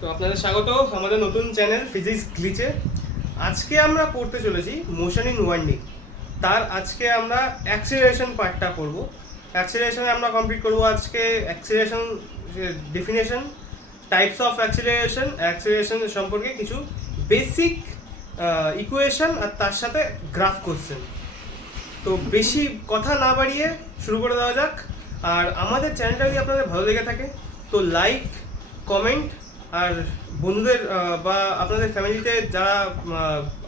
তো আপনাদের স্বাগত আমাদের নতুন চ্যানেল ফিজিক্স গ্লিচে। আজকে আমরা পড়তে চলেছি মোশন ইন ওয়ান্ডিং। তার আজকে আমরা অ্যাক্সিলারেশন পার্টটা করব। অ্যাক্সিলারেশনে আমরা কমপ্লিট করব আজকে acceleration definition, types of acceleration, acceleration সম্পর্কে কিছু বেসিক ইকুয়েশন আর তার সাথে গ্রাফ কোশ্চেন। তো বেশি কথা না বাড়িয়ে শুরু করে দেওয়া যাক। আর আমাদের চ্যানেলটা যদি আপনাদের ভালো লেগে থাকে তো লাইক, কমেন্ট আর বন্ধুদের বা আপনাদের ফ্যামিলিতে যারা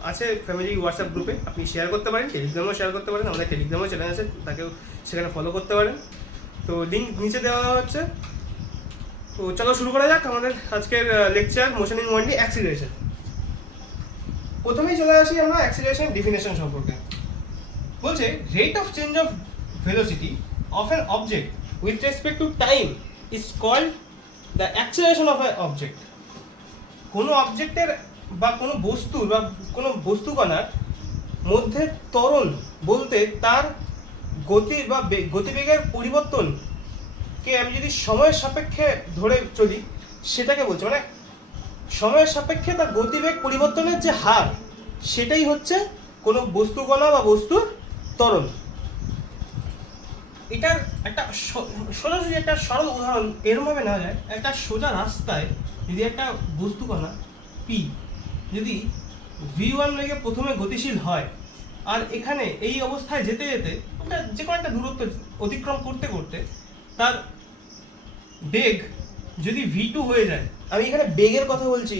আছে ফ্যামিলি হোয়াটসঅ্যাপ গ্রুপে আপনি শেয়ার করতে পারেন, টেলিগ্রামেও শেয়ার করতে পারেন। আমাদের টেলিগ্রামেও চ্যানেল আছে, তাকেও সেখানে ফলো করতে পারেন। তো লিঙ্ক নিচে দেওয়া হচ্ছে। তো চলো শুরু করা যাক আমাদের আজকের লেকচার মোশন ইন ওয়ান্ডিং অ্যাক্সিলারেশন। প্রথমেই চলে আসি আমরা অ্যাক্সিলারেশন ডেফিনেশন সম্পর্কে। বলছে rate of change of velocity of an object with respect to time is called the acceleration of an object. কোনো অবজেক্টের বা কোনো বস্তুর বা কোনো বস্তুকণার মধ্যে ত্বরণ বলতে তার গতি বা গতিবেগের পরিবর্তনকে আমি যদি সময়ের সাপেক্ষে ধরে চলি সেটাকে বলছি, মানে সময়ের সাপেক্ষে তার গতিবেগ পরিবর্তনের যে হার সেটাই হচ্ছে কোনো বস্তুকণা বা বস্তুর ত্বরণ। এটার একটা সোজাসুজি একটা সরল উদাহরণ এরমভাবে নেওয়া যায়। একটা সোজা রাস্তায় যদি একটা বস্তুকণা পি যদি v1 বেগে প্রথমে গতিশীল হয় আর এখানে এই অবস্থায় যেতে যেতে যে কোনো একটা দূরত্ব অতিক্রম করতে করতে তার বেগ যদি v2 হয়ে যায়, আমি এখানে বেগের কথা বলছি,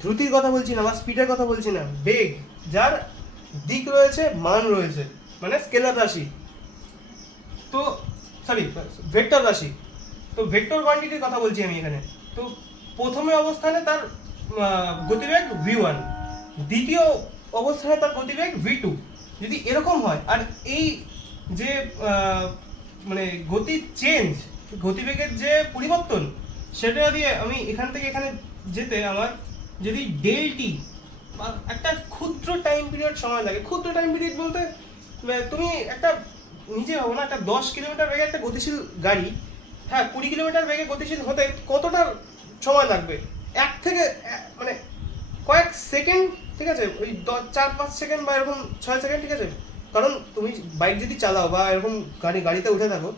দ্রুতির কথা বলছি না বা স্পিডের কথা বলছি না, বেগ যার দিক রয়েছে, মান রয়েছে, মানে স্কেলার রাশি, তো সরি ভেক্টর রাশি, তো ভেক্টর কোয়ান্টিটির কথা বলছি আমি এখানে। তো প্রথমে অবস্থানে তার গতিবেগ v1, দ্বিতীয় অবস্থানে তার গতিবেগ v2 যদি এরকম হয়, আর এই যে মানে গতির চেঞ্জ, গতিবেগের যে পরিবর্তন, সেটা যদি আমি এখান থেকে এখানে যেতে আমার যদি ডেল টি বা একটা ক্ষুদ্র টাইম পিরিয়ড সময় লাগে, ক্ষুদ্র টাইম পিরিয়ড বলতে তুমি একটা নিজে ভাবো না, একটা 10 কিলোমিটার বেগে একটা গতিশীল গাড়ি, হ্যাঁ 20 কিলোমিটার বেগে গতিশীল হতে কতটা সময় লাগবে? এক থেকে মানে কয়েক সেকেন্ড, ঠিক আছে, ওই 4-5 সেকেন্ড বা এরকম 6 সেকেন্ড, ঠিক আছে। কারণ তুমি বাইক যদি চালাও বা এরকম গাড়িতে উঠে থাকো,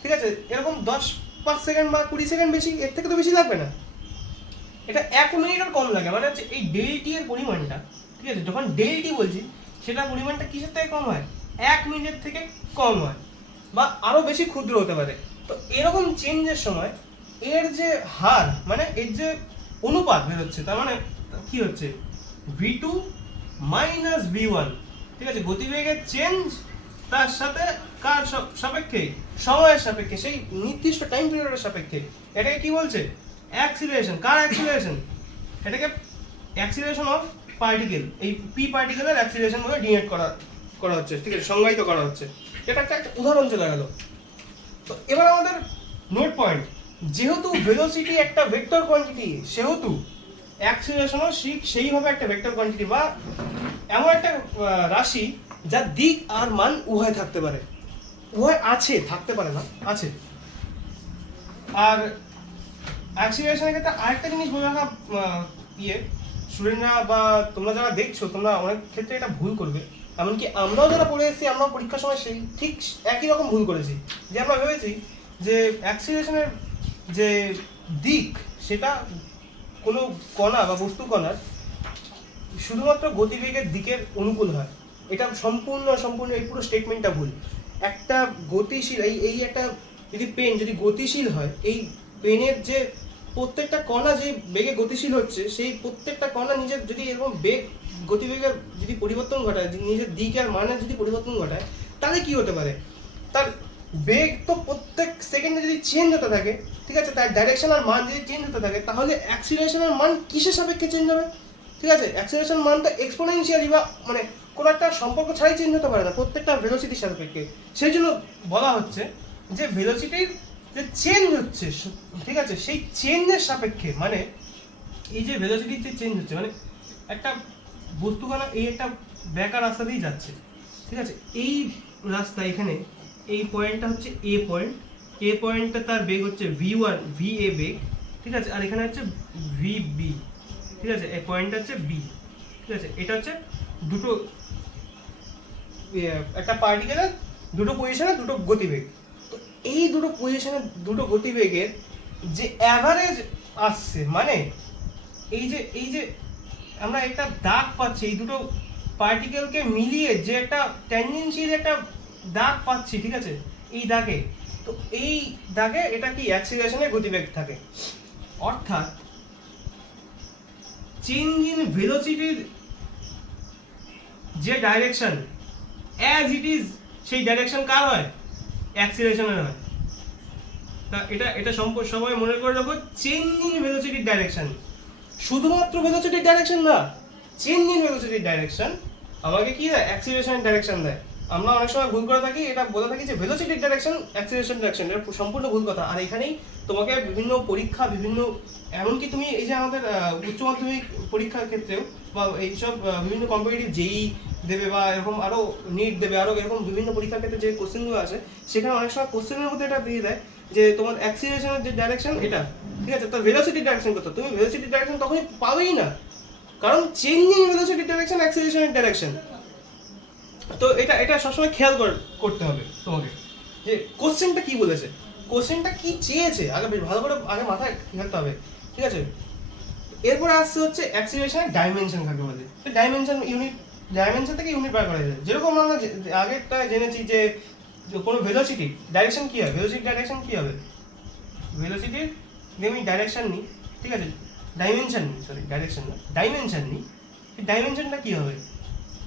ঠিক আছে, এরকম 10-5 সেকেন্ড বা 20 সেকেন্ড, বেশি এর থেকে তো বেশি লাগবে না। এটা 1 মিনিটের কম লাগে, মানে হচ্ছে এই ডেল টি এর পরিমাণটা, ঠিক আছে, যখন ডেল টি বলছি সেটা পরিমাণটা কিসের থেকে কম হয়? 1 মিনিটের থেকে কম হয় বা আরো বেশি ক্ষুদ্র হতে পারে। তো এরকম চেঞ্জের সময় এর যে হার, মানে এর যে অনুপাত বেরোচ্ছে, তার মানে কি হচ্ছে v2 মাইনাস v1, ঠিক আছে, গতিবেগের চেঞ্জ তার সাথে কার সাপেক্ষে? সময়ের সাপেক্ষে, সেই নির্দিষ্ট টাইম পিরিয়ডের সাপেক্ষে। এটাকে কি বলছে? অ্যাক্সিলারেশন। কার অ্যাক্সিলারেশন? এটাকে অ্যাক্সিলারেশন অফ পার্টিকেল, এই পি পার্টিকেলের অ্যাক্সিলারেশন বলে ডিনোট করা হচ্ছে, ঠিক আছে, সংজ্ঞায়িত করা হচ্ছে। এটা একটা উদাহরণ চলে গেল। তো এবার আমাদের নোট পয়েন্ট, যেহেতু ভেলোসিটি একটা ভেক্টর কোয়ান্টিটি, সেহেতু অ্যাক্সিলারেশনও সেইভাবে একটা ভেক্টর কোয়ান্টিটি বা এমন একটা রাশি যার দিক আর মান উভয় থাকতে পারে, উভয় আছে, থাকতে পারে না, আছে। আর অ্যাক্সিলারেশনের ক্ষেত্রে আরেকটা জিনিস বলে রাখা স্টুডেন্টরা বা তোমরা যারা দেখছো, তোমরা অনেক ক্ষেত্রে এটা ভুল করবে, এমনকি আমরাও যারা পড়ে এসেছি, আমরাও পরীক্ষার সময় সেই ঠিক একই রকম ভুল করেছি, যে আমরা ভেবেছি যে অ্যাক্সিলারেশনের যে দিক সেটা কোনো কণা বা বস্তু কণার শুধুমাত্র গতিবেগের দিকের অনুকূল হয়। এটা সম্পূর্ণ এই পুরো স্টেটমেন্টটা ভুল। একটা গতিশীল এই একটা যদি পেন যদি গতিশীল হয়, এই পেনের যে প্রত্যেকটা কণা যে বেগে গতিশীল হচ্ছে, সেই প্রত্যেকটা কণা নিজের যদি এরকম গতিবেগের যদি পরিবর্তন ঘটায়, নিজের দিক আর মানের যদি পরিবর্তন ঘটায়, তাহলে কি হতে পারে? তার বেগ তো প্রত্যেক সেকেন্ডে যদি চেঞ্জ হতে থাকে, ঠিক আছে, তার ডাইরেকশন আর মান যদি চেঞ্জ হতে থাকে, তাহলে অ্যাক্সিলারেশনের মান কিসের সাপেক্ষে চেঞ্জ হবে? ঠিক আছে, অ্যাক্সিলারেশন মানটা এক্সপোনেনশিয়ালি বা মানে কোনো একটা সম্পর্ক ছাড়াই চেঞ্জ হতে পারে না, প্রত্যেকটা ভেলোসিটির সাপেক্ষে। সেই জন্য বলা হচ্ছে যে ভেলোসিটির যে চেঞ্জ হচ্ছে, ঠিক আছে, সেই চেঞ্জের সাপেক্ষে, মানে এই যে ভেলোসিটির যে চেঞ্জ হচ্ছে, মানে একটা বস্তুকণা এই একটা বেঁকা রাস্তা দিয়ে যাচ্ছে, ঠিক আছে, এই রাস্তা এখানে এই পয়েন্টটা হচ্ছে এ পয়েন্ট, এ পয়েন্টটা তার বেগ হচ্ছে v1 va বেগ, ঠিক আছে, আর এখানে হচ্ছে ভি বি, ঠিক আছে, এই পয়েন্টটা হচ্ছে বি, ঠিক আছে। এটা হচ্ছে দুটো একটা পার্টিকেলের দুটো পজিশনে দুটো গতিবেগ। তো এই দুটো পজিশনে দুটো গতিবেগের যে অ্যাভারেজ আসছে, মানে এই যে আমরা একটা দাগ পাচ্ছি এই দুটো পার্টিকেলকে মিলিয়ে যে একটা ট্যানজেন্সিয়াল একটা দাগ পাচ্ছি, ঠিক আছে, এই দাগে, তো এই দাগে এটা কি অ্যাক্সিলারেশনের গতিবেগ থাকে। অর্থাৎ চেঞ্জ ইন ভেলোসিটির যে ডাইরেকশন অ্যাজ ইট ইজ, সেই ডাইরেকশন কার হয়? অ্যাক্সিলারেশনের হয়। তা এটা সবাই মনে করে রাখো, চেঞ্জ ইন ভেলোসিটির ডাইরেকশন, শুধুমাত্র ভেলোসিটির ডাইরেকশন না, চেঞ্জ ইন ভেলোসিটির ডাইরেকশন আমাকে কি দেয়? অ্যাক্সিলারেশনের ডাইরেকশন দেয়। আমরা অনেক সময় ভুল করে থাকি, এটা বলে থাকি যে ভেলোসিটির ডাইরেকশন অ্যাক্সিলারেশন ডাইরেকশন, এটা সম্পূর্ণ ভুল কথা। আর এখানেই তোমাকে বিভিন্ন পরীক্ষা, বিভিন্ন এমনকি তুমি এই যে আমাদের উচ্চ মাধ্যমিক পরীক্ষার ক্ষেত্রেও বা এইসব বিভিন্ন কম্পিটিটিভ জেই দেবে বা এরকম আরও নিট দেবে, আরও এরকম বিভিন্ন পরীক্ষার ক্ষেত্রে যে কোশ্চেনগুলো আসে, সেখানে অনেক সময় কোশ্চেনের মধ্যে এটা দিয়ে দেয় যে তোমার অ্যাক্সিলারেশনের যে ডাইরেকশন এটা, ঠিক আছে, তার ভেলোসিটির ডাইরেকশন কত, তুমি ভেলোসিটির ডাইরেকশন তখনই পাবেই না, কারণ চেঞ্জিং ভেলোসিটির ডাইরেকশন অ্যাক্সিলারেশনের ডাইরেকশন। তো এটা সবসময় খেয়াল করতে হবে তোমাকে যে কোশ্চেনটা কি বলেছে, কোশ্চেনটা কি চেয়েছে, আগে বেশ ভালো করে আগে মাথায় খেলতে হবে, ঠিক আছে। এরপরে আসছে হচ্ছে অ্যাক্সিলারেশনের ডাইমেনশন কাকে বলে। ডাইমেনশন ইউনিট, ডাইমেনশন থেকে ইউনিট বার করা যায়। যেরকম আমরা আগেরটা জেনেছি যে কোনো ভেলোসিটি ডাইরেকশন কি হবে, ভেলোসিটি ডাইরেকশন কি হবে, ভেলোসিটির যদি আমি ডাইরেকশন নিই, ঠিক আছে, ডাইমেনশন নিই, সরি ডাইরেকশন না, ডাইমেনশন নিই, ডাইমেনশনটা কি হবে?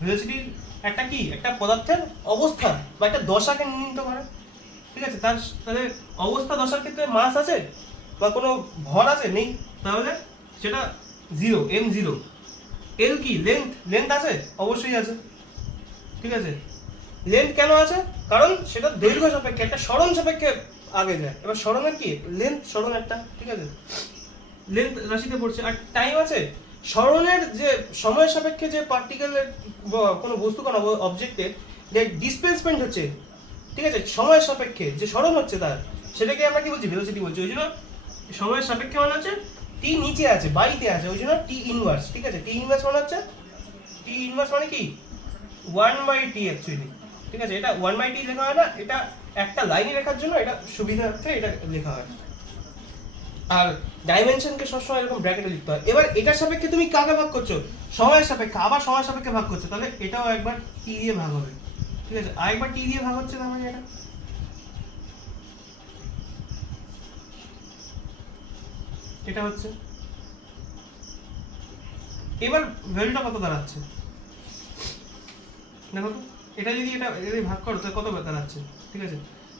ভেলোসিটির একটা কি, একটা পদার্থের অবস্থা বা একটা দশাকে নির্ণীত করে, ঠিক আছে। তাদের অবস্থা দশার ক্ষেত্রে মাস আছে বা কোনো ভর আছে? নেই। তাহলে সেটা জিরো, m0। এল কি, লেন্থ আছে? অবশ্যই আছে, ঠিক আছে। লেন্থ কেন আছে? কারণ সেটা দৈর্ঘ্য সাপেক্ষে, একটা সরণ সাপেক্ষে আগে যায়। এবার সরণের কি লেন্থ, সরণ একটা, ঠিক আছে, লেন্থ রাশিতে পড়ছে। আর টাইম আছে, সরণের যে সময়ের সাপেক্ষে যে পার্টিকেলের কোনো বস্তু কোনো অবজেক্টের যে ডিসপ্লেসমেন্ট হচ্ছে, ঠিক আছে, সময়ের সাপেক্ষে যে সরণ হচ্ছে তার, সেটাকে আমরা কি বলছি? ভেলোসিটি বলছি। ওই জন্য সময়ের সাপেক্ষে মানে হচ্ছে টি নিচে আছে, বাইতে আছে, ওই জন্য টি ইনভার্স, ঠিক আছে। টি ইনভার্স মানে হচ্ছে, টি ইনভার্স মানে কি 1/t অ্যাকচুয়ালি, ঠিক আছে। এটা 1/t লেখা হয় না, এটা একটা লাইনে লেখার জন্য এটা সুবিধার্থে এটা লেখা হয়। আর ডাইমেনশনকে সবসময় এরকম ব্র্যাকেটে লিখতে হয়। এবার এটার সাপেক্ষে তুমি কাকে ভাগ করছো? সময়ের সাপেক্ষে, আবার সময়ের সাপেক্ষে ভাগ করছো, তাহলে এটাও একবার টি দিয়ে ভাগ হবে, ঠিক আছে। আরেকবার টি দিয়ে ভাগ হচ্ছে, তার মানে এটা হচ্ছে। এবার ভ্যালুটা কত দাঁড়াচ্ছে দেখো তো, এটা যদি ভাগ করো তাহলে কত দাঁড়াচ্ছে, ঠিক আছে।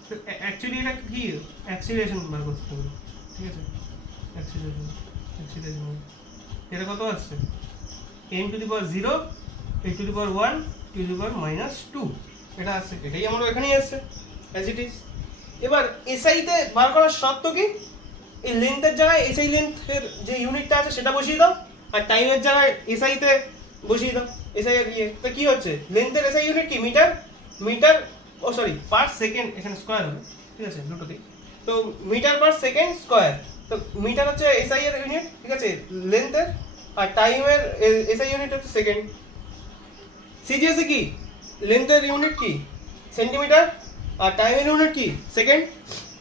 তো অ্যাকচুয়ালি এটা কি অ্যাক্সিলারেশন বার করতে হবে, ঠিক আছে। অ্যাক্সিলারেশন এটা কত আসছে? m⁻0 a⁻1 t⁻−2 এটা আসছে, এটাই আমরা এখানেই আসছে অ্যাজ ইট ইজ। এবার এসআই তে বার করার শর্ত কি? এই লেন্থের জায়গায় এসআই লেন্থের যে ইউনিটটা আছে সেটা বসিয়ে দাও, আর টাইমের জায়গায় এসআই তে বসিয়ে দাও এসআই এর ইয়ে। তো কি হচ্ছে? লেন্থের এসআই ইউনিট কি? মিটার ও সরি পার সেকেন্ড, এখানে স্কয়ার হবে, ঠিক আছে, দুটোতেই। তো মিটার পার সেকেন্ড স্কয়ার। তো মিটার হচ্ছে এসআই এর ইউনিট, ঠিক আছে, লেন্থের, আর টাইমের এসআই ইউনিট হচ্ছে সেকেন্ড। সিজিএস কি? লেন্থের ইউনিট কি? সেন্টিমিটার, আর টাইমের ইউনিট কি? সেকেন্ড।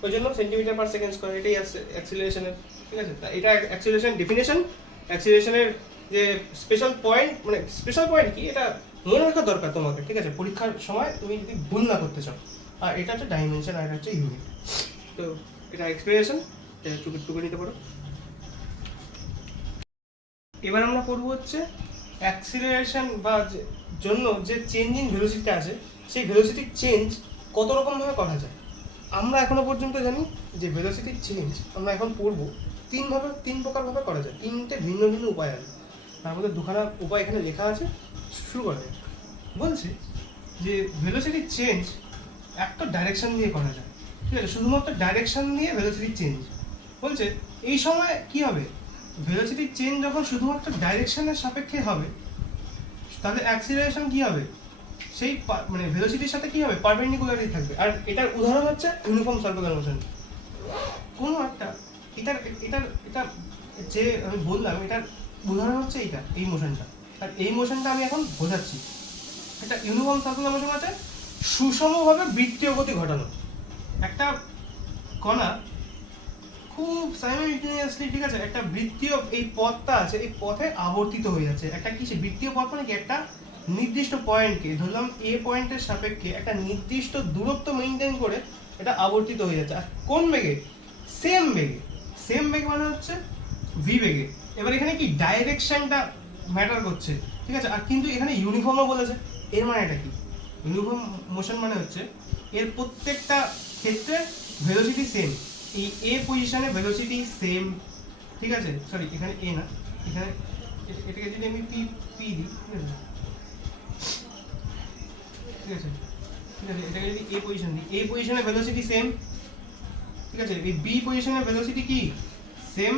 ওই জন্য সেন্টিমিটার পার সেকেন্ড স্কয়ার, এটাই আসছে অ্যাক্সিলারেশনের, ঠিক আছে। এটা অ্যাক্সিলারেশন ডেফিনেশন। অ্যাক্সিলারেশনের যে স্পেশাল পয়েন্ট, মানে স্পেশাল পয়েন্ট কি এটা মনে রাখা দরকার তোমাকে, ঠিক আছে, পরীক্ষার সময় তুমি যদি ভুল না করতে চাও। আর এটা হচ্ছে ডাইমেনশন, আর এটা হচ্ছে ইউনিট। তো এটা এক্সপ্রেশন, এটা টুকে নিতে পারো। এবার আমরা পড়বো হচ্ছে অ্যাক্সিলারেশন বা জন্য যে চেঞ্জিং ভেলোসিটি আছে, সেই ভেলোসিটির চেঞ্জ কত রকমভাবে করা যায়। আমরা এখনো পর্যন্ত জানি যে ভেলোসিটির চেঞ্জ আমরা এখন পড়বো তিন প্রকারভাবে করা যায়, তিনটে ভিন্ন ভিন্ন উপায় আছে। তার মধ্যে দুখানা উপায় এখানে লেখা আছে। শুরু করা যায়। বলছে যে ভেলোসিটির চেঞ্জ একটা ডাইরেকশন দিয়ে করা যায়, ঠিক আছে, শুধুমাত্র ডাইরেকশন দিয়ে ভেলোসিটির চেঞ্জ। বলছে এই সময় কি হবে? ভেলোসিটির চেঞ্জ যখন শুধুমাত্র ডাইরেকশনের সাপেক্ষে হবে, তাহলে অ্যাক্সিলারেশন কি হবে? সেই মানে ভেলোসিটির সাথে কি হবে? পারপেন্ডিকুলারই থাকবে। আর এটার উদাহরণ হচ্ছে ইউনিফর্ম সার্কুলার মোশন। কোনো একটা এটার এটার এটা যে আমি বললাম এটার উদাহরণ হচ্ছে এইটা, এই মোশনটা। আর এই মোশনটা আমি এখন বোঝাচ্ছি। একটা ইউনিফর্ম সার্কুলার মোশন আছে সুষমভাবে বৃত্তীয় গতি ঘটানো। একটা কণা খুব সাইমালটেনিয়াসলি, ঠিক আছে, একটা বৃত্তীয় এই পথটা আছে, এই পথে আবর্তিত হয়ে যাচ্ছে। একটা কি সে বৃত্তীয় পথ মানে কি, একটা নির্দিষ্ট পয়েন্টকে ধরলাম এ পয়েন্টের সাপেক্ষে একটা নির্দিষ্ট দূরত্ব মেনটেন করে এটা আবর্তিত হয়ে যাচ্ছে। আর কোন বেগে? সেম বেগে। সেম বেগ মানে হচ্ছে ভি বেগে। এবার এখানে কি ডাইরেকশনটা ম্যাটার করছে, ঠিক আছে। আর কিন্তু এখানে ইউনিফর্মও বলেছে। এর মানে এটা কি? ইউনিফর্ম মোশন মানে হচ্ছে এর প্রত্যেকটা ক্ষেত্রে ভেলোসিটি সেম। এই এ পজিশনে ভেলোসিটি সেম, ঠিক আছে। সরি, এখানে এ না, এখানে এটাকে যদি আমি পি পি দিই, ঠিক আছে, ঠিক আছে, এটাকে যদি এ পজিশন দিই, এ পজিশনে ভেলোসিটি সেম, ঠিক আছে। এই বি পজিশনে ভেলোসিটি কি সেম।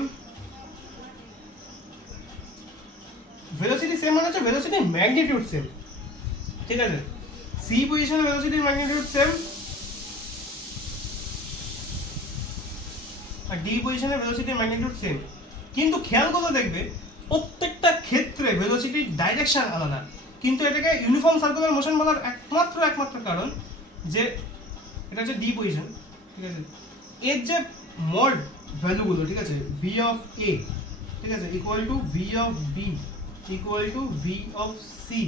ভেলোসিটি সেম মানে হচ্ছে ভেলোসিটির ম্যাগনিটিউড সেম, ঠিক আছে। সি পজিশনে ভেলোসিটির ম্যাগনিটিউড সেম, আর ডি পজিশনে ভেলোসিটির ম্যাগনিটিউড সেম। কিন্তু খেয়াল করে দেখবে প্রত্যেকটা ক্ষেত্রে ভেলোসিটির ডাইরেকশন আলাদা। কিন্তু এটাকে ইউনিফর্ম সার্কুলার মোশন বলার একমাত্র কারণ যে এটা হচ্ছে ডি পজিশন, ঠিক আছে। এর যে মড ভ্যালুগুলো, ঠিক আছে, ভি অফ এ, ঠিক আছে, equal to V of B equal to V of C,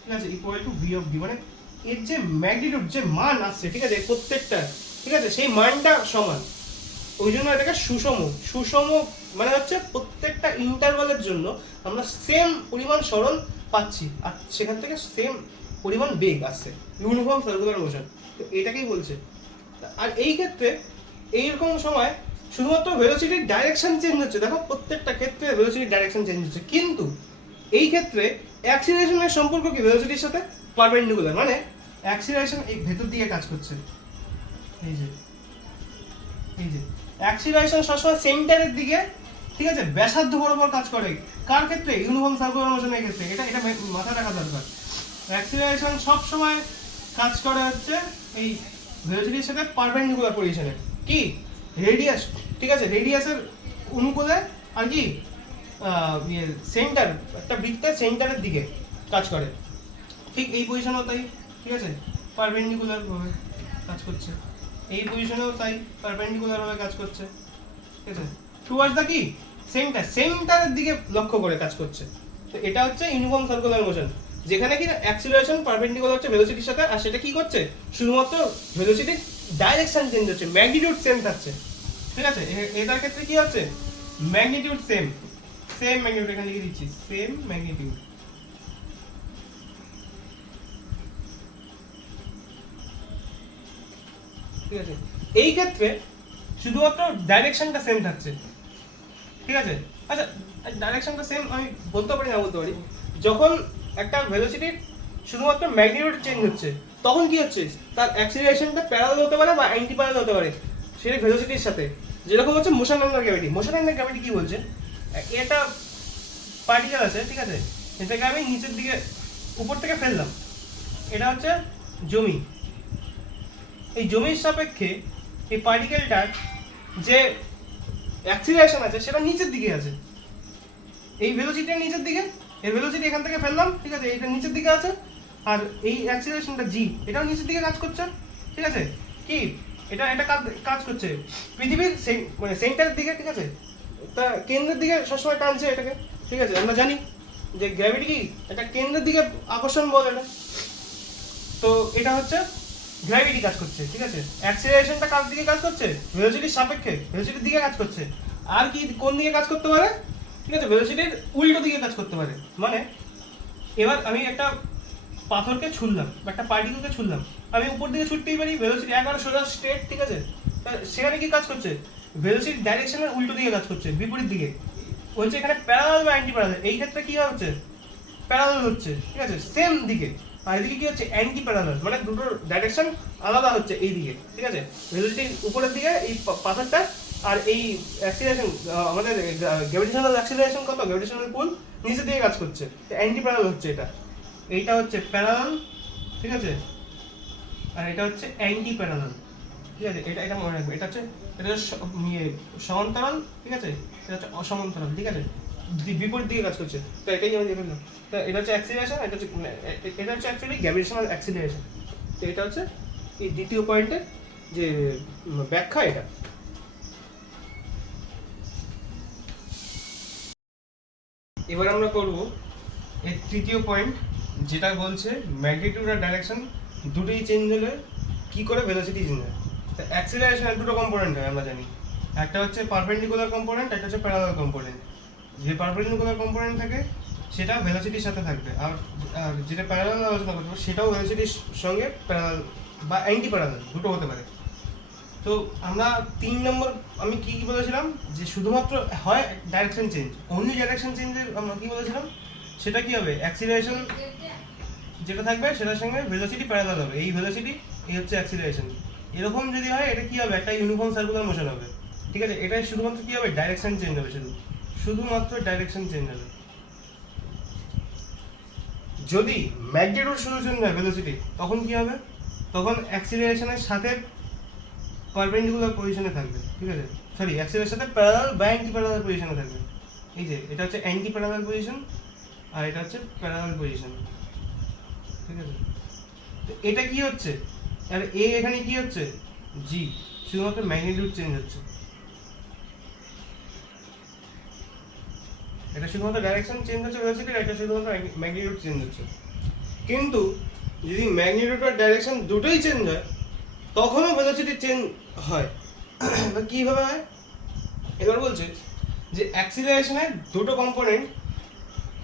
ঠিক আছে, equal to V of D. মানে এর যে ম্যাগনিটিউড, যে মান আসছে, ঠিক আছে, প্রত্যেকটা, ঠিক আছে, সেই মানটা সমান। ওই জন্য এটাকে সুষম মানে হচ্ছে প্রত্যেকটা ইন্টারভালের জন্য আমরা সেম পরিমাণ সরণ পাচ্ছি, আর সেখান থেকে সেম পরিমাণ বেগ আসছে, ইউনিফর্ম সার্কুলার মোশন। তো এটাকেই বলছে। আর এই ক্ষেত্রে এইরকম সময় শুধুমাত্র ভেলোসিটির ডাইরেকশন চেঞ্জ হচ্ছে। দেখো প্রত্যেকটা ক্ষেত্রে ভেলোসিটির ডাইরেকশন চেঞ্জ হচ্ছে, কিন্তু এই ক্ষেত্রে অ্যাক্সিলারেশনের সম্পর্ক কি ভেলোসিটির সাথে? পারপেন্ডিকুলার। মানে অ্যাক্সিলারেশন এই ভেতর দিকে কাজ করছে, এই যে অ্যাক্সিলারেশন সবসময় সেন্টারের দিকে, ঠিক আছে, ব্যাসার্ধ বরাবর কাজ করে। কার ক্ষেত্রে? ইউনিফর্ম সার্কুলার মোশনের ক্ষেত্রে। এটা মাথায় রাখা দরকার। অ্যাক্সিলারেশন সব সময় কাজ করে হচ্ছে এই ভেলোসিটির সাথে পারপেন্ডিকুলার পজিশনে। কি? রেডিয়াস, ঠিক আছে, রেডিয়াসের অনুকূলে, আর কি সেন্টার, একটা বৃত্তের সেন্টারের দিকে কাজ করে। ঠিক এই পজিশনও তাই, ঠিক আছে, পারপেন্ডিকুলার ভাবে কাজ করছে। এই পজিশনেও তাই পারপেন্ডিকুলার ভাবে কাজ করছে, ঠিক আছে, টুয়ার্ডস দা কি সেন্টারের দিকে লক্ষ্য করে কাজ করছে। তো এটা হচ্ছে ইউনিফর্ম সার্কুলার মোশন, যেখানে কি অ্যাক্সিলারেশন পারপেন্ডিকুলার হচ্ছে ভেলোসিটির সাথে, আর সেটা কি করছে? শুধুমাত্র ভেলোসিটির ডাইরেকশন চেঞ্জ হচ্ছে, ম্যাগনিটিউড সেম থাকছে, ঠিক আছে। এটার ক্ষেত্রে কি হচ্ছে? ম্যাগনিটিউড সেম ম্যাগনিটিউড, এখানে লিখে দিচ্ছি সেম ম্যাগনিটিউড, ঠিক আছে। এই ক্ষেত্রে শুধুমাত্র ডাইরেকশনটা সেম থাকছে, ঠিক আছে। আচ্ছা, ডাইরেকশনটা সেম আমি বলতে পারি না বলতে পারি, যখন একটা ভেলোসিটির শুধুমাত্র ম্যাগনিটিউড চেঞ্জ হচ্ছে তখন কি হচ্ছে? তার অ্যাক্সিলারেশনটা প্যারালাল হতে পারে বা অ্যান্টি প্যারালাল হতে পারে সেই ভেলোসিটির সাথে। যেরকম হচ্ছে motion under gravity. Motion under gravity কি বলছে? এটা পার্টিকেল আছে, ঠিক আছে, এটাকে আমি নিচের দিকে উপর থেকে ফেললাম, এটা হচ্ছে জমি। এই জমির সাপেক্ষে এই পার্টিকেলটার যে অ্যাক্সিলারেশন আছে সেটা নিচের দিকে আছে, এই ভেলোসিটিটা নিচের দিকে, এই ভেলোসিটি এখান থেকে ফেললাম, ঠিক আছে, এটা নিচের দিকে আছে, আর এই অ্যাক্সিলারেশনটা জি, এটাও নিচের দিকে কাজ করছে, ঠিক আছে। কি এটা এটা কাজ করছে পৃথিবীর মানে সেন্টারের দিকে, ঠিক আছে, তা কেন্দ্রের দিকে সবসময় টানছে এটাকে, ঠিক আছে। আমরা জানি যে গ্র্যাভিটি কি একটা কেন্দ্রের দিকে আকর্ষণ বল এটা। তো এটা হচ্ছে গ্র্যাভিটি কাজ করছে, ঠিক আছে। অ্যাক্সিলারেশনটা কার দিকে কাজ করছে? ভেলোসিটির সাপেক্ষে, ভেলোসিটির দিকে কাজ করছে। আর কি কোন দিকে কাজ করতে পারে? ঠিক আছে, ভেলোসিটির উল্টো দিকে কাজ করতে পারে। মানে এবার আমি একটা পাথরকে ছুঁড়লাম বা একটা পার্টিকেলকে ছুঁড়লাম, আমি উপর দিকে ছুটতেই পারি, ভেলোসিটি একবারে সোজা স্ট্রেট, ঠিক আছে। সেখানে কি কাজ করছে? ভেলোসিটি ডাইরেকশনের উল্টো দিকে কাজ করছে, বিপরীত দিকে। বলছে এখানে প্যারালাল বা অ্যান্টি প্যারালাল। এই ক্ষেত্রে কি হচ্ছে? প্যারালাল হচ্ছে, ঠিক আছে, সেম দিকে। আর এদিকে কি হচ্ছে? অ্যান্টি প্যারালাল, মানে দুটোর ডাইরেকশন আলাদা হচ্ছে এই দিকে, ঠিক আছে। ভেলোসিটি উপরের দিকে এই পাথরটা, আর এই অ্যাক্সিলারেশন আমাদের গ্র্যাভিটেশনাল অ্যাক্সিলারেশন কত? গ্র্যাভিটেশনাল পুল নিচের দিকে কাজ করছে, অ্যান্টি প্যারালাল হচ্ছে এটা। এইটা হচ্ছে প্যারালাল, ঠিক আছে, আর এটা হচ্ছে অ্যান্টি প্যারালাল, ঠিক আছে। এটা মনে রাখবে, এটা হচ্ছে এটা হচ্ছে সমান্তরাল, ঠিক আছে, এটা হচ্ছে অসমান্তরাল, ঠিক আছে, বিপরীত দিকে কাজ করছে। তো এটাই আমি দেখে নিলাম। তো এটা হচ্ছে অ্যাক্সিলারেশন, এটা হচ্ছে অ্যাকচুয়ালি গ্র্যাভিটেশনাল অ্যাক্সিলারেশন। তো এটা হচ্ছে এই দ্বিতীয় পয়েন্টের যে ব্যাখ্যা এটা। এবার আমরা করব এর তৃতীয় পয়েন্ট, যেটা বলছে ম্যাগনিটিউড আর ডাইরেকশন দুটোই চেঞ্জ হলে কি করে ভেলোসিটি চেঞ্জ হয়। তো অ্যাক্সিলারেশনের দুটো কম্পোনেন্ট হয় আমরা জানি, একটা হচ্ছে পারপেন্ডিকুলার কম্পোনেন্ট, একটা হচ্ছে প্যারালাল কম্পোনেন্ট। যে পারপেন্ডিকুলার কম্পোনেন্ট থাকে সেটা ভেলোসিটির সাথে থাকবে, আর যেটা প্যারালাল আলোচনা করবো সেটাও ভেলোসিটির সঙ্গে প্যারালাল বা অ্যান্টি প্যারালাল দুটো হতে পারে। তো আমরা 3 নম্বর আমি কি বলেছিলাম, যে শুধুমাত্র হয় ডাইরেকশন চেঞ্জ, অনলি ডাইরেকশন চেঞ্জের আমরা কি বলেছিলাম, সেটা কি হবে, অ্যাক্সিলারেশন যেটা থাকবে সেটার সঙ্গে ভেলোসিটি প্যারালাল হবে, এই ভেলোসিটি এই হচ্ছে অ্যাক্সিলারেশন। এরকম যদি হয় এটা কি হবে, একটা ইউনিফর্ম সার্কুলার মোশন হবে, ঠিক আছে। এটা শুধুমাত্র কি হবে, ডাইরেকশন চেঞ্জ হবে, শুধুমাত্র ডাইরেকশন চেঞ্জ হবে। যদি ম্যাগনিটিউড শুধু চেঞ্জ হয় ভেলোসিটি, তখন কি হবে, তখন অ্যাক্সিলারেশনের সাথে পারপেন্ডিকুলার পজিশনে থাকবে, ঠিক আছে, সরি অ্যাক্সিলারেশনের সাথে প্যারালাল বা অ্যান্টি প্যারালাল পজিশনে থাকবে। এই যে এটা হচ্ছে অ্যান্টি প্যারালাল পজিশন আর এটা হচ্ছে প্যারালাল পজিশন, ঠিক আছে। তো এটা কি হচ্ছে, আর এ এখানে কি হচ্ছে, জি, শুধুমাত্র ম্যাগনিটিউড চেঞ্জ হচ্ছে, এটা শুধুমাত্র ডাইরেকশন চেঞ্জ হচ্ছে ভেলোসিটির, এটা শুধুমাত্র ম্যাগনিটিউড চেঞ্জ হচ্ছে। কিন্তু যদি ম্যাগনিটিউড আর ডাইরেকশন দুটোই চেঞ্জ হয় তখনও ভেলোসিটি চেঞ্জ হয়। কিভাবে হয়, এবার বলছে যে অ্যাক্সিলারেশনের দুটো কম্পোনেন্ট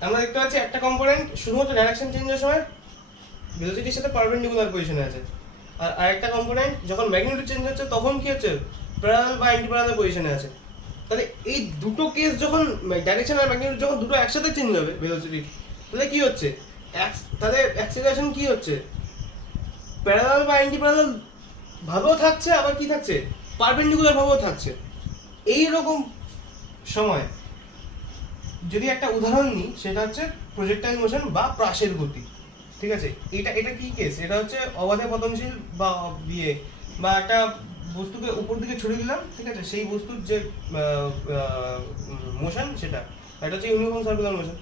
আমরা দেখতে পাচ্ছি, একটা কম্পোনেন্ট শুধুমাত্র ডাইরেকশন চেঞ্জের সময় ভেলোসিটির সাথে পারপেন্ডিকুলার পজিশনে আছে, আর আরেকটা কম্পোনেন্ট যখন ম্যাগনিটিউড চেঞ্জ হচ্ছে তখন কি হচ্ছে, প্যারালাল বা অ্যান্টি প্যারালাল পজিশনে আছে। তাহলে এই দুটো কেস যখন ডাইরেকশন আর ম্যাগনিটিউড যখন দুটো একসাথে চেঞ্জ হবে ভেলোসিটি, তাহলে কি হচ্ছে, তাহলে অ্যাক্সিলারেশন কি হচ্ছে, প্যারালাল বা অ্যান্টি প্যারালাল ভাবেও থাকছে, আবার কি থাকছে, পারপেন্ডিকুলার ভাবেও থাকছে। এই রকম সময় যদি একটা উদাহরণ নিই, সেটা হচ্ছে প্রজেক্টাইল মোশন বা প্রাসের গতি, ঠিক আছে। এটা কি কেস, এটা হচ্ছে অবাধে পতনশীল বা বা একটা বস্তুকে উপর দিকে ছড়িয়ে দিলাম, ঠিক আছে, সেই বস্তুর যে মোশন সেটা, এটা হচ্ছে ইউনিফর্ম সার্কুলার মোশন,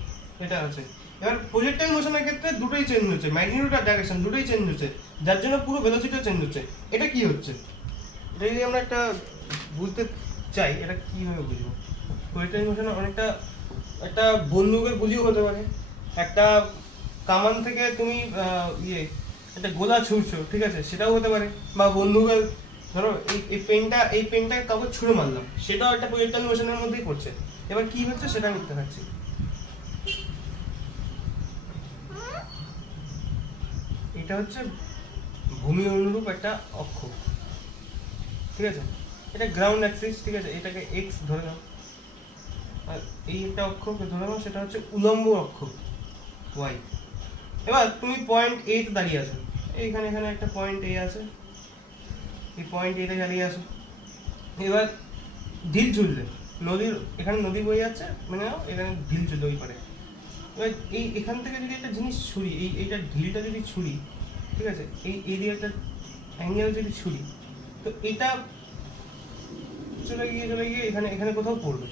এটা আছে। এবার প্রজেক্টাইল মোশনের ক্ষেত্রে দুটোই চেঞ্জ হচ্ছে, ম্যাগনিটিউড আর ডাইরেকশন দুটোই চেঞ্জ হচ্ছে, যার জন্য পুরো ভেলোসিটিও চেঞ্জ হচ্ছে। এটা কি হচ্ছে, এটা যদি আমরা একটা বুঝতে চাই, এটা কিভাবে বুঝবো, প্রজেক্টাইল মোশন অনেকটা একটা বন্দুকের গুলিও হতে পারে, একটা কামান থেকে তুমি একটা গোলা ছুঁড়ছো, ঠিক আছে, সেটাও হতে পারে, বা বন্দুকের ধরো এই পেনটা কাউকে ছুঁড়ে মারলাম, সেটাও একটা প্রজেক্টাইল মোশনের মধ্যেই পড়ছে। এবার কি হচ্ছে সেটা আমি দেখাচ্ছি। এটা হচ্ছে ভূমি অনুরূপ একটা অক্ষ, ঠিক আছে, এটা গ্রাউন্ড অ্যাক্সিস, ঠিক আছে, এটাকে এক্স ধরে নাও, আর এই একটা অক্ষকে ধরে নাও সেটা হচ্ছে উলম্ব অক্ষ ওয়াই। এবার তুমি পয়েন্ট এ তে দাঁড়িয়ে আছো, এইখানে এখানে একটা পয়েন্ট এ আছে, এই পয়েন্ট এ তে দাঁড়িয়ে আছো। এবার ঢিল ছুড়লে, নদীর এখানে নদী বয়ে যাচ্ছে, মানে এখানে ঢিল ছুড়লে ওই পারে। এবার এখান থেকে যদি একটা জিনিস ছুরি, এইটা ঢিলটা যদি ছুরি, ঠিক আছে, এই এরিয়া একটা অ্যাঙ্গেল যদি ছুরি, তো এটা চলে গিয়ে এখানে কোথাও পড়বে।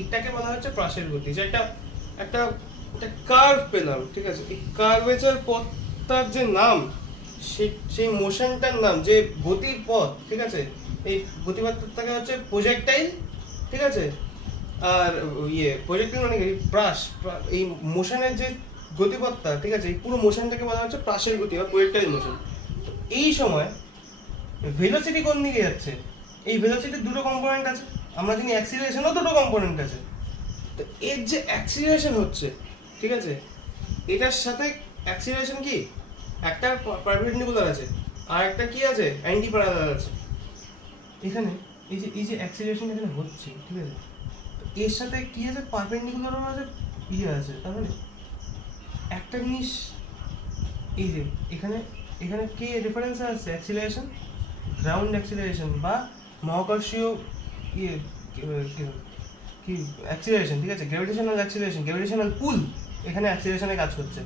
এটাকে বলা হচ্ছে প্রাসের গতি, যে একটা একটা একটা কার্ভ পেলাম, ঠিক আছে, এই কার্ভেচার পথটার যে নাম, সেই মোশনটার নাম, যে গতির পথ, ঠিক আছে, এই গতিপথটাকে হচ্ছে প্রজেক্টাইল, ঠিক আছে। আর প্রজেক্টাইল মানে কি, এই মোশনের যে গতিপথটা, ঠিক আছে, এই পুরো মোশনটাকে বলা হচ্ছে প্রাসের গতি বা প্রজেক্টাইল মোশন। এই সময় ভেলোসিটি কোন দিকে যাচ্ছে, এই ভেলোসিটির দুটো কম্পোনেন্ট আছে, আমরা জানি অ্যাক্সিলারেশনও দুটো কম্পোনেন্ট আছে। তো এর যে অ্যাক্সিলারেশন হচ্ছে, ঠিক আছে, এটার সাথে অ্যাক্সিলারেশন কি, একটা পারপেন্ডিকুলার আছে আর একটা কি আছে, অ্যান্টি প্যারালাল আছে। এখানে এই যে অ্যাক্সিলারেশন এখানে হচ্ছে, ঠিক আছে, এর সাথে কি আছে, পারপেন্ডিকুলারও আছে, আছে। তার মানে একটা জিনিস, এই যে এখানে এখানে কি রেফারেন্স আছে, অ্যাক্সিলারেশন, গ্রাউন্ড অ্যাক্সিলারেশন বা মহাকর্ষীয় কি অ্যাক্সিলারেশন, ঠিক আছে, গ্র্যাভিটেশনাল অ্যাক্সিলারেশন, গ্র্যাভিটেশনাল পুল এখানে অ্যাক্সিলারেশনে কাজ করছে।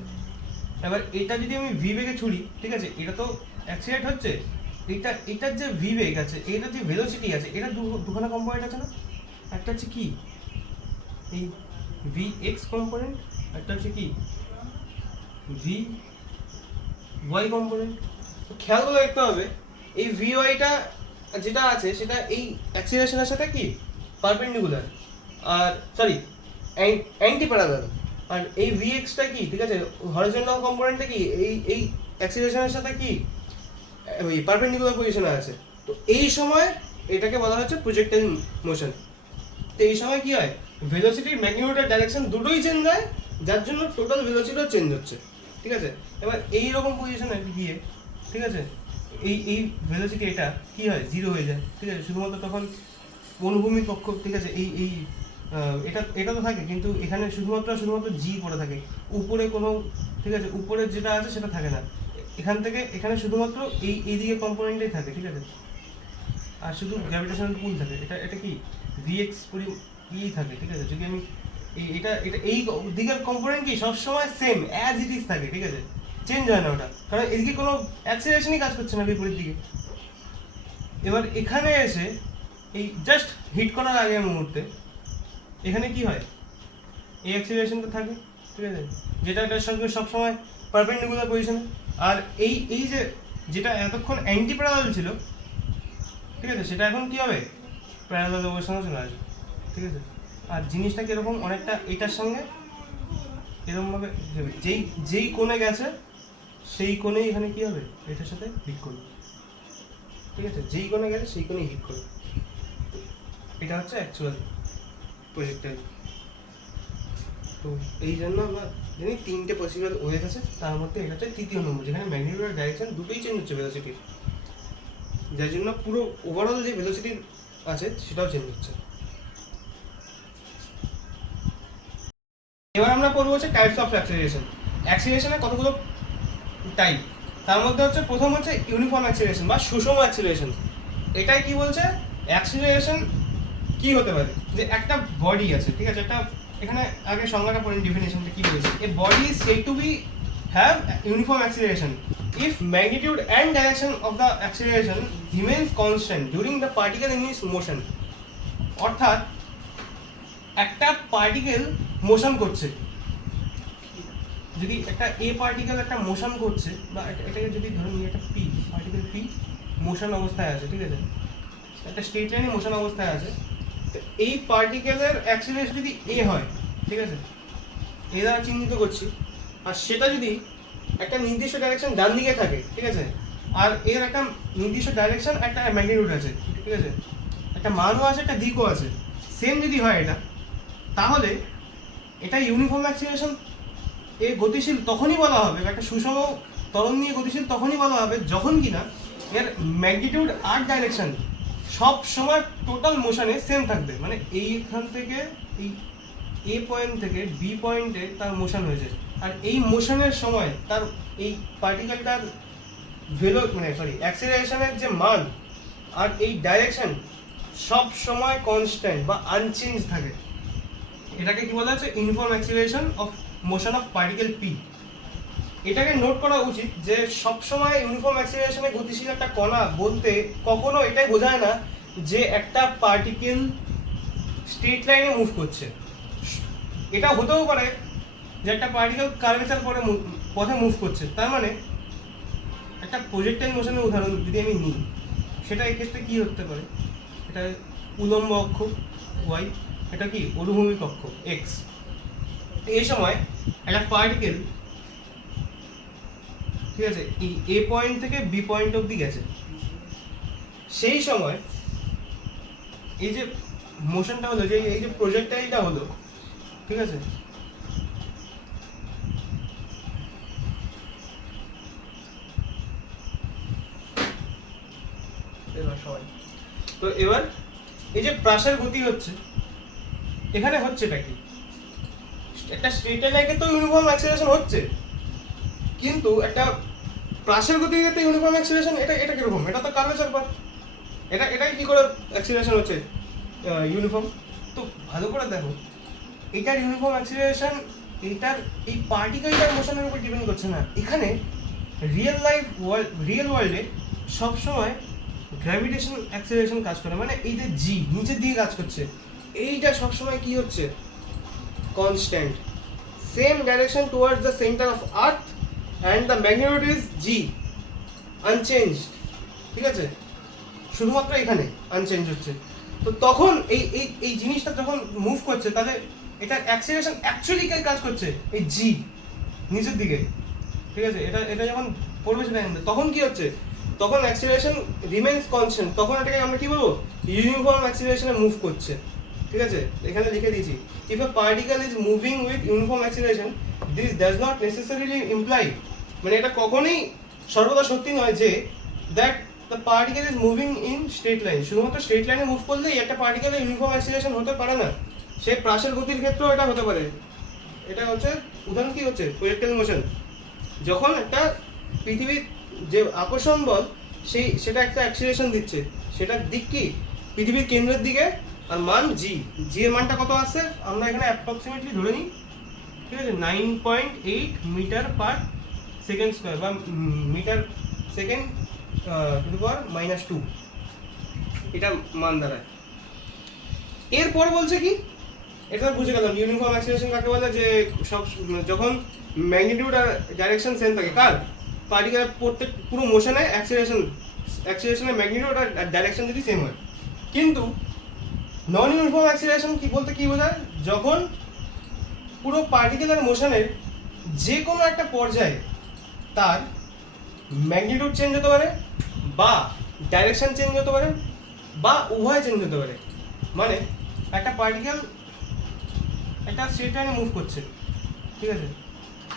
এবার এটা যদি আমি ভি বেগে ছুড়ি, ঠিক আছে, এটা তো অ্যাক্সিলারেট হচ্ছে, এটার যে ভি বেগ আছে, এটার যে ভেলোসিটি আছে, এটা দুখানা কম্পোনেন্ট আছে না? একটা হচ্ছে কি এই ভি এক্স কম্পোনেন্ট, একটা হচ্ছে কি ভি ওয়াই কম্পোনেন্ট। খেয়াল করে দেখতে হবে এই ভি ওয়াইটা যেটা আছে সেটা এই অ্যাক্সিলারেশনের সাথে কি পারপেন্ডিকুলার, আর সরি অ্যান্টি প্যারালাল। আর এই ভি এক্সটা কি, ঠিক আছে, হরিজন্টাল কম্পোনেন্টটা কি এই অ্যাক্সিলারেশনের সাথে কি ওই পারপেন্ডিকুলার পজিশনে আছে। তো এই সময় এটাকে বলা হচ্ছে প্রজেক্টাইল মোশন। তো এই সময় কি হয়, ভেলোসিটির ম্যাগনিটিউড ডাইরেকশন দুটোই চেঞ্জ হয়, যার জন্য টোটাল ভেলোসিটিও চেঞ্জ হচ্ছে, ঠিক আছে। এবার এই রকম পজিশনে গিয়ে, ঠিক আছে, এই ভেলোসিটি এটা কি হয়, জিরো হয়ে যায়, ঠিক আছে। শুধুমাত্র তখন অনুভূমিক কক্ষ, ঠিক আছে, এই এটা তো থাকে, কিন্তু এখানে শুধুমাত্র জি পড়ে থাকে, উপরে কোনো, ঠিক আছে, উপরে যেটা আছে সেটা থাকে না। এখান থেকে এখানে শুধুমাত্র এইদিকে কম্পোনেন্টই থাকে, ঠিক আছে, আর শুধু গ্র্যাভিটেশনাল পুল থাকে। এটা কি ভিএক্স থাকে, ঠিক আছে। যদি আমি এই দিকের কম্পোনেন্ট কি সবসময় সেম অ্যাজ ইট ইজ থাকে, ঠিক আছে, চেঞ্জ হয় না ওটা, কারণ এদিকে কোনো অ্যাক্সিলারেশনই কাজ করছে না বিপরীত দিকে। এবার এখানে এসে এই জাস্ট হিট করার আগের মুহূর্তে এখানে কি হয়, এই অ্যাক্সিলারেশনটা থাকে, ঠিক আছে, যেটা এটার সঙ্গে সবসময় পারপেন্ডিকুলার পজিশনে। আর এই যেটা এতক্ষণ অ্যান্টি প্যারালাল ছিল, ঠিক আছে, সেটা এখন কি হবে, প্যারালাল অবস্থানে চলে আসবে, ঠিক আছে। আর জিনিসটা কিরকম, অনেকটা এটার সঙ্গে এরকমভাবে যেই কোণে গেছে সেই কোণেই এখানে কি হবে, এটার সাথে হিট করবে, ঠিক আছে, যেই কোণে গেছে সেই কোণেই হিট করবে। এটা হচ্ছে অ্যাকচুয়াল প্রজেক্টাইল। তো এই জন্য আমরা জানি তিনটে পসিবল ওয়ে আছে, তার মধ্যে এটা হচ্ছে তৃতীয় নম্বর, যেখানে ম্যাগনিটিউড আর ডাইরেকশন দুটোই চেঞ্জ হচ্ছে ভেলোসিটির, যার জন্য পুরো ওভারঅল যে ভেলোসিটি আছে সেটাও চেঞ্জ হচ্ছে। এবার আমরা পড়বো হচ্ছে টাইপস অফ অ্যাক্সিলারেশন। অ্যাক্সিলারেশনের কতগুলো টাইপ, তার মধ্যে হচ্ছে প্রথম হচ্ছে ইউনিফর্ম অ্যাক্সিলারেশন বা সুষম অ্যাক্সিলারেশন। এটাই কি বলছে, অ্যাক্সিলারেশন কি হতে পারে, যে একটা বডি আছে, ঠিক আছে, একটা এখানে আগে সংজ্ঞাটা পড়েন, ডেফিনেশনটা কি বলেছে, a body is said to be have uniform acceleration if magnitude and direction of the acceleration remains constant during the particle in its motion। অর্থাৎ একটা পার্টিকেল মোশন করছে, যদি একটা এ পার্টিকেল একটা মোশন করছে, বা এটাকে যদি ধরুন একটা পি পার্টিকেল পি মোশন অবস্থায় আছে, ঠিক আছে, একটা স্ট্রেট লাইনে মোশন অবস্থায় আছে, তো এই পার্টিকেলের অ্যাক্সিলারেশন যদি এ হয়, ঠিক আছে, এ দ্বারা চিহ্নিত করছি, আর সেটা যদি একটা নির্দিষ্ট ডাইরেকশন ডান দিকে থাকে, ঠিক আছে, আর এর একটা নির্দিষ্ট ডাইরেকশন একটা ম্যাগনিটিউড আছে, ঠিক আছে, একটা মানও আছে, একটা দিকও আছে, সেম যদি হয় এটা, তাহলে এটা ইউনিফর্ম অ্যাক্সিলারেশন এ গতিশীল তখনই বলা হবে, একটা সুষম ত্বরণ নিয়ে গতিশীল তখনই বলা হবে যখন কিনা এর ম্যাগনিটিউড আর ডাইরেকশন সব সময় টোটাল মোশনে সেম থাকবে। মানে এইখান থেকে এই এ পয়েন্ট থেকে বি পয়েন্টে তার মোশন হয়েছে, আর এই মোশনের সময় তার এই পার্টিকেলটার অ্যাক্সিলারেশনের যে মান আর এই ডাইরেকশন সব সময় কনস্ট্যান্ট বা আনচেঞ্জ থাকে। এটাকে কি বলা হচ্ছে, uniform acceleration of motion of particle P. এটাকে নোট করা উচিত যে সবসময় ইউনিফর্ম অ্যাক্সিলারেশনে গতিশীল একটা কণা বলতে কখনো এটাই বোঝায় না যে একটা পার্টিকেল স্ট্রেট লাইনে মুভ করছে। এটা হতেও পারে যে একটা পার্টিকেল কার্ভেচার পথে মুভ করছে। তার মানে একটা প্রজেক্টাইল মোশনের উদাহরণ যদি আমি নিই, সেটা এক্ষেত্রে কি হতে পারে, এটা উলম্ব অক্ষ ওয়াই, এটা কি অনুভূমিক অক্ষ এক্স। এই সময় একটা পার্টিকেল, ঠিক আছে, এই এ পয়েন্ট থেকে বি পয়েন্ট অবধি গেছে, সেই সময় এই যে মোশনটা হলো, যে এই যে প্রজেক্টাইলটা হলো, ঠিক আছে, তো এবার এই যে প্রাসের গতি হচ্ছে, এখানে হচ্ছেটা কি, একটা স্ট্রেট লাইনে তো ইউনিফর্ম অ্যাক্সিলারেশন হচ্ছে, কিন্তু একটা প্রাসের গতিতে তো ইউনিফর্ম অ্যাক্সিলারেশন, এটা কিরকম, এটা তো কার্ভেচার পাথ, এটাই কি করে অ্যাক্সিলারেশন হচ্ছে ইউনিফর্ম। তো ভালো করে দেখো, এটার ইউনিফর্ম অ্যাক্সিলারেশন এটার এই পার্টিকেলটার মোশনের উপর ডিপেন্ড করছে না। এখানে রিয়েল ওয়ার্ল্ডে সবসময় গ্র্যাভিটেশন অ্যাক্সিলারেশন কাজ করে, মানে এই যে জি নিচের দিকে কাজ করছে, এইটা সবসময় কি হচ্ছে, constant, same direction towards the centre of earth and the magnitude is G, unchanged, ঠিক আছে, শুধুমাত্র এখানে আনচেঞ্জ হচ্ছে। তো তখন এই এই এই জিনিসটা যখন মুভ করছে, তাহলে এটা অ্যাক্সিলারেশন অ্যাকচুয়ালি কাজ করছে এই জি নিচের দিকে, ঠিক আছে, এটা এটা যখন পড়বে সেটা তখন কি হচ্ছে, তখন অ্যাক্সিলারেশন রিমেইনস কনস্ট্যান্ট, তখন এটাকে আমরা কি বলবো, ইউনিফর্ম অ্যাক্সিলারেশনে মুভ করছে, ঠিক আছে। এখানে লিখে দিয়েছি, if a particle is moving with uniform acceleration this does not necessarily imply, মানে এটা কখনোই সর্বদা সত্যি নয় যে that the particle is moving in straight line, শুধুমাত্র স্ট্রেট লাইনে মুভ করলেই একটা পার্টিকেলের ইউনিফর্ম অ্যাক্সিলারেশন হতে পারে না, সে প্রাসের গতির ক্ষেত্রেও এটা হতে পারে। এটা হচ্ছে উদাহরণ কি হচ্ছে, প্রজেক্টাইল মোশন, যখন একটা পৃথিবীর যে আকর্ষণ বল সেটা একটা অ্যাক্সিলারেশন দিচ্ছে, সেটার দিক কি পৃথিবীর কেন্দ্রের দিকে, আর মান জি, জি এর মানটা কত আসছে আমরা এখানে অ্যাপ্রক্সিমেটলি ধরে নিই, ঠিক আছে, 9.8 মিটার পার সেকেন্ড স্কোয়ার বা মিটার সেকেন্ড টু দি পাওয়ার -2, এটা মান দাঁড়ায়। এরপর বলছে কি, এটা বুঝে গেলাম ইউনিফর্ম অ্যাক্সিলারেশন কাকে বলে, যে সব যখন ম্যাগনিটিউড আর ডাইরেকশন সেম থাকে কার, পার্টিকেল প্রত্যেক পুরো মোশনে অ্যাক্সিলারেশনের ম্যাগনিটিউড আর ডাইরেকশন যদি সেম হয়। কিন্তু নন ইউনিফর্ম অ্যাক্সিলারেশন কি বলতে কি বোঝায়, যখন পুরো পার্টিকুলার মোশনের যে কোনো একটা পর্যায়ে তার ম্যাগনিটিউড চেঞ্জ হতে পারে, বা ডাইরেকশন চেঞ্জ হতে পারে, বা উভয় চেঞ্জ হতে পারে। মানে একটা পার্টিকেল একটা স্ট্রেট লাইনে মুভ করছে, ঠিক আছে,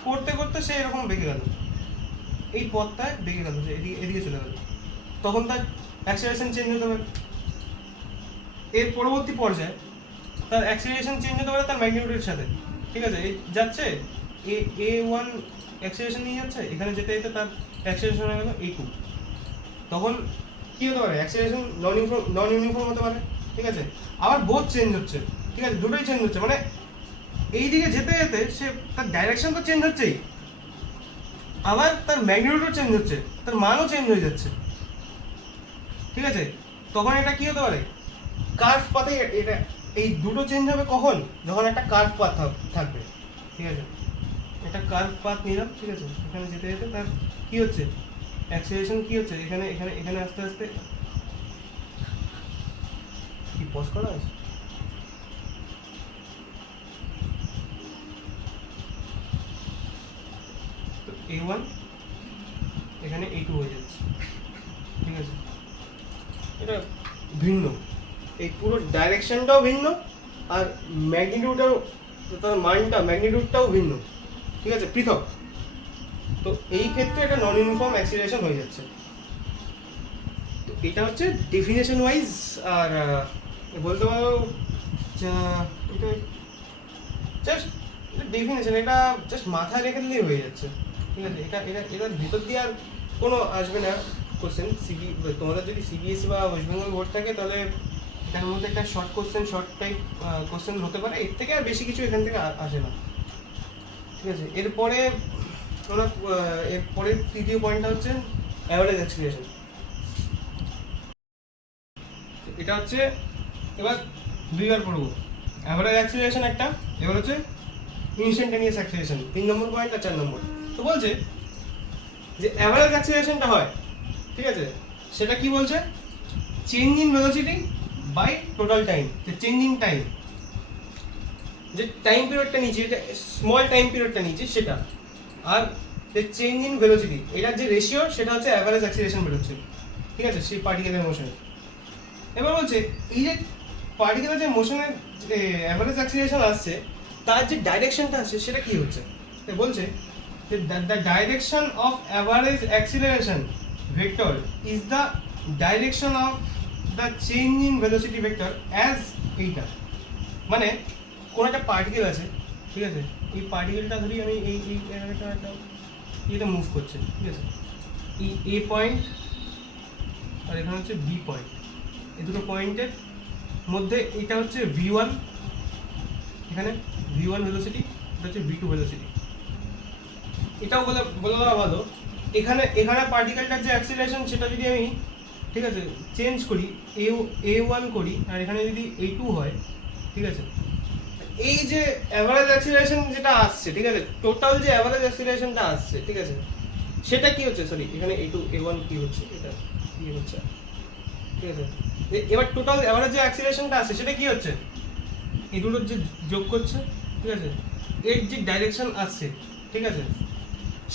করতে করতে সে এরকম বেঁকে গেল, এই পথটায় বেঁকে গেল, সে এদিকে এদিকে চলে গেল, তখন তার অ্যাক্সিলারেশন চেঞ্জ হতে পারে। এর পরবর্তী পর্যায়ে তার অ্যাক্সিলারেশন চেঞ্জ হতে পারে তার ম্যাগনিটিউডের সাথে, ঠিক আছে, এই যাচ্ছে a1 অ্যাক্সিলারেশন নিয়ে যাচ্ছে, এখানে যেতে যেতে তার অ্যাক্সিলারেশন হয়ে গেল a2, তখন কি হতে পারে, অ্যাক্সিলারেশন নন ইউনিফর্ম হতে পারে, ঠিক আছে, আবার বোথ চেঞ্জ হচ্ছে, ঠিক আছে, দুটোই চেঞ্জ হচ্ছে, মানে এই দিকে যেতে যেতে সে তার ডাইরেকশন তো চেঞ্জ হচ্ছেই, আবার তার ম্যাগনিটিউডও চেঞ্জ হচ্ছে, তার মানও চেঞ্জ হয়ে যাচ্ছে, ঠিক আছে। তখন এটা কি হতে পারে, কার্ভ পাথে, এটা এই দুটো চেঞ্জ হবে কখন, যখন একটা কার্ভ পাথ থাকবে, ঠিক আছে, এটা কার্ভ পাথ নিলাম, ঠিক আছে, এখানে যেতে যেতে তার কি হচ্ছে, অ্যাক্সিলারেশন কি হচ্ছে, এখানে এখানে এখানে আস্তে আস্তে কি পজ করা আছে, a1 এখানে a2 হয়ে যাচ্ছে, ঠিক আছে, এটা ভিন্ন, এই পুরো ডাইরেকশনটাও ভিন্ন, আর ম্যাগনিটিউডটাও, তার মানটা ম্যাগনিটিউডটাও ভিন্ন, ঠিক আছে, পৃথক। তো এই ক্ষেত্রে এটা নন ইউনিফর্ম অ্যাক্সিলারেশন হয়ে যাচ্ছে। তো এটা হচ্ছে ডেফিনেশন ওয়াইজ, আর বলতে পারো এটা জাস্ট ডেফিনেশন, এটা জাস্ট মাথায় রেখে দিলেই হয়ে যাচ্ছে, ঠিক আছে। এটার ভিতর দিয়ে আর কোনো আসবে না কোশ্চেন। তোমাদের যদি সিবিএসই বা ওয়েস্ট বেঙ্গল বোর্ড থাকে তাহলে এটার মধ্যে একটা শর্ট টাইপ কোশ্চেন হতে পারে, এর থেকে আর বেশি কিছু এখান থেকে আসে না, ঠিক আছে। এরপরে এরপরে তৃতীয় পয়েন্টটা হচ্ছে অ্যাভারেজ অ্যাক্সিলারেশন। এটা হচ্ছে এবার দুইবার পড়বো, অ্যাভারেজ অ্যাক্সিলারেশন একটা, এবার হচ্ছে ইনস্ট্যান্টেনিয়াস অ্যাক্সিলারেশন, 3 নম্বর পয়েন্ট আর 4 নম্বর। তো বলছে যে অ্যাভারেজ অ্যাক্সিলারেশনটা হয়, ঠিক আছে, সেটা কি বলছে, change in velocity by total time, যে চেঞ্জ ইন টাইম, যে টাইম পিরিয়ডটা নিয়েছি, এটা স্মল টাইম পিরিয়ডটা নিয়েছি সেটা, আর যে চেঞ্জ ইন ভেলোসিটি এটার যে রেশিও সেটা হচ্ছে অ্যাভারেজ অ্যাক্সিলারেশন বেরোচ্ছে, ঠিক আছে, সেই পার্টিকেলের মোশনে। এবার বলছে এই যে পার্টিকেলের যে মোশনের অ্যাভারেজ অ্যাক্সিলারেশন আসছে, তার যে ডাইরেকশনটা আছে সেটা কি হচ্ছে, বলছে যে the direction of average acceleration vector is the direction of the change in velocity vector as এইটা, মানে কোনো একটা পার্টিকেল আছে, ঠিক আছে, এই পার্টিকেলটা ধরি আমি এই একটা এটা মুভ করছে, ঠিক আছে, এই এ পয়েন্ট আর এখানে হচ্ছে বি পয়েন্ট, এই দুটো পয়েন্টের মধ্যে এটা হচ্ছে v1, এখানে v1 ভেলোসিটি, এটা হচ্ছে v2 ভেলোসিটি। এটাও বলে দেওয়া ভালো, এখানে এখানে পার্টিকেলটার যে অ্যাক্সিলারেশন সেটা যদি আমি ঠিক আছে চেঞ্জ করি a1 করি আর এখানে যদি a2 হয় ঠিক আছে, এই যে অ্যাভারেজ অ্যাক্সিলারেশন যেটা আসছে ঠিক আছে, টোটাল যে অ্যাভারেজ অ্যাক্সিলারেশনটা আসছে ঠিক আছে, সেটা কি হচ্ছে সরি এখানে a2 a1 কি হচ্ছে এটা কি হচ্ছে ঠিক আছে, এবার টোটাল অ্যাভারেজ যে অ্যাক্সিলারেশনটা আসছে সেটা কি হচ্ছে, এই দুটোর যে যোগ করছে ঠিক আছে, এর যে ডাইরেকশন আসছে ঠিক আছে,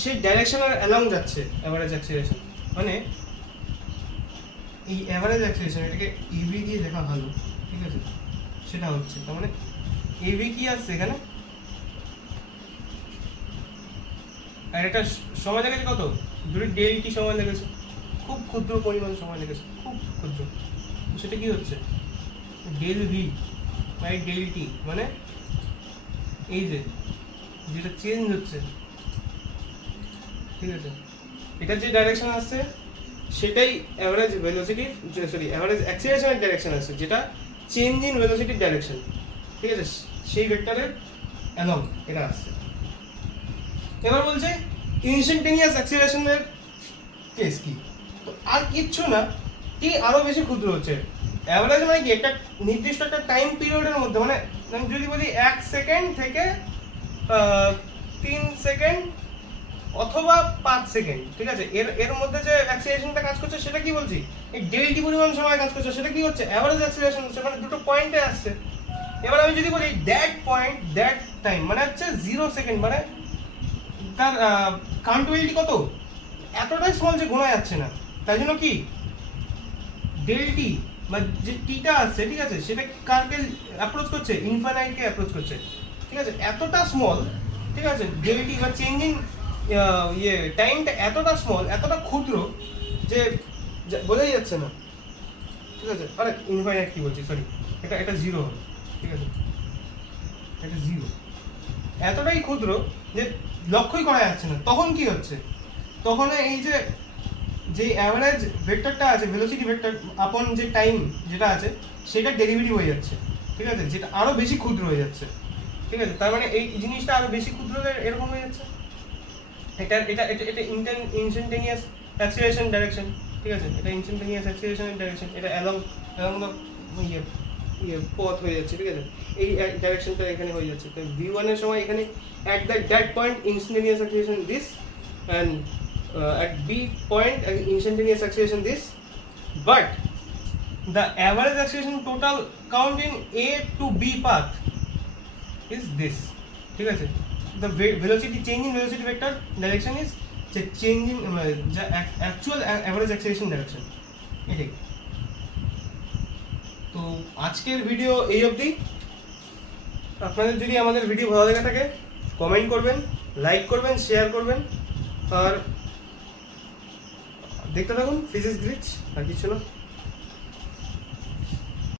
সেই ডাইরেকশনের অ্যালং যাচ্ছে অ্যাভারেজ অ্যাক্সিলারেশন, মানে এই অ্যাভারেজ অ্যাক্সিলারেশন এটাকে এবি দিয়ে লেখা ভালো ঠিক আছে, সেটা হচ্ছে তার মানে এবি কি আসছে এখানে, আর এটা সময় লেগেছে কত, দুটো ডেল টি সময় লেগেছে, খুব ক্ষুদ্র পরিমাণ সময় লেগেছে, খুব ক্ষুদ্র, সেটা কি হচ্ছে del V by del T, মানে এই যে যেটা চেঞ্জ হচ্ছে ঠিক আছে, এটা যে ডাইরেকশন আসছে সেটাই অ্যাভারেজ ভেলোসিটি সরি অ্যাভারেজ অ্যাক্সিলারেশনের ডাইরেকশন আসছে, যেটা চেঞ্জ ইন ভেলোসিটির ডাইরেকশন ঠিক আছে, সেই ভেক্টরের অ্যালং এটা আসছে। এবার বলছে ইনস্ট্যান্টেনিয়াস অ্যাক্সিলারেশনের কেস কি, তো আর কিচ্ছু না, কি আরো বেশি ক্ষুদ্র হচ্ছে, অ্যাভারেজ মানে কি একটা নির্দিষ্ট একটা টাইম পিরিয়ডের মধ্যে, মানে আমি যদি বলি 1 সেকেন্ড থেকে 3 সেকেন্ড অথবা 5 সেকেন্ড ঠিক আছে, এর এর মধ্যে যে অ্যাক্সিলারেশনটা কাজ করছে সেটা কি বলছি, এই ডেল্টি পরিমাণ সময় কাজ করছে, সেটা কি হচ্ছে অ্যাভারেজ অ্যাক্সিলারেশন হচ্ছে, মানে দুটো পয়েন্টে আসছে। এবার আমি যদি বলি দ্যাট পয়েন্ট দ্যাট টাইম মানে হচ্ছে 0 সেকেন্ড, মানে তার কাউন্টেবিলিটি কত, এতটাই স্মল যে গোনা যাচ্ছে না, তাই জন্য কি ডেল্টি বা যে টিটা আসছে ঠিক আছে, সেটা কারকে অ্যাপ্রোচ করছে, ইনফাইনাইটকে অ্যাপ্রোচ করছে ঠিক আছে, এতটা স্মল ঠিক আছে, ডেল্টি বা চেঞ্জিং ইয়ে টাইমটা এতটা স্মল এতটা ক্ষুদ্র যে বোঝাই যাচ্ছে না ঠিক আছে, আরে ইনফাইনাইট কি বলছি সরি, এটা এটা জিরো হবে ঠিক আছে, এটা জিরো, এতটাই ক্ষুদ্র যে লক্ষ্যই করা যাচ্ছে না, তখন কি হচ্ছে, তখন এই যে যে অ্যাভারেজ ভেক্টরটা আছে ভেলোসিটি ভেক্টর আপন যে টাইম যেটা আছে সেটা ডেরিভেটিভ হয়ে যাচ্ছে ঠিক আছে, যেটা আরো বেশি ক্ষুদ্র হয়ে যাচ্ছে ঠিক আছে, তার মানে এই জিনিসটা আরো বেশি ক্ষুদ্র হলে এরকম হয়ে যাচ্ছে, এটা এটা এটা এটা ইনস্ট্যান্টেনিয়াস অ্যাক্সিলারেশন ডাইরেকশন ঠিক আছে, এটা ইনস্ট্যান্টেনিয়াস অ্যাক্সিলারেশনের ডাইরেকশন, এটা অ্যালং দ্য পথ হয়ে যাচ্ছে ঠিক আছে, এই ডাইরেকশনটা এখানে হয়ে যাচ্ছে, তো v1 এর সময় এখানে at that point instantaneous acceleration this and at b point instantaneous acceleration this, but the average acceleration total count in a to b path is this ঠিক আছে, the velocity change in velocity vector direction is the change in the actual average acceleration direction এটাই। তো আজকের video এই অবধি, আপনাদের যদি আমাদের ভিডিও ভালো লেগে থাকে কমেন্ট করবেন, লাইক করবেন, শেয়ার করবেন, আর দেখতে থাকুন ফিজিক্স গ্লিচ, আর কিছু না।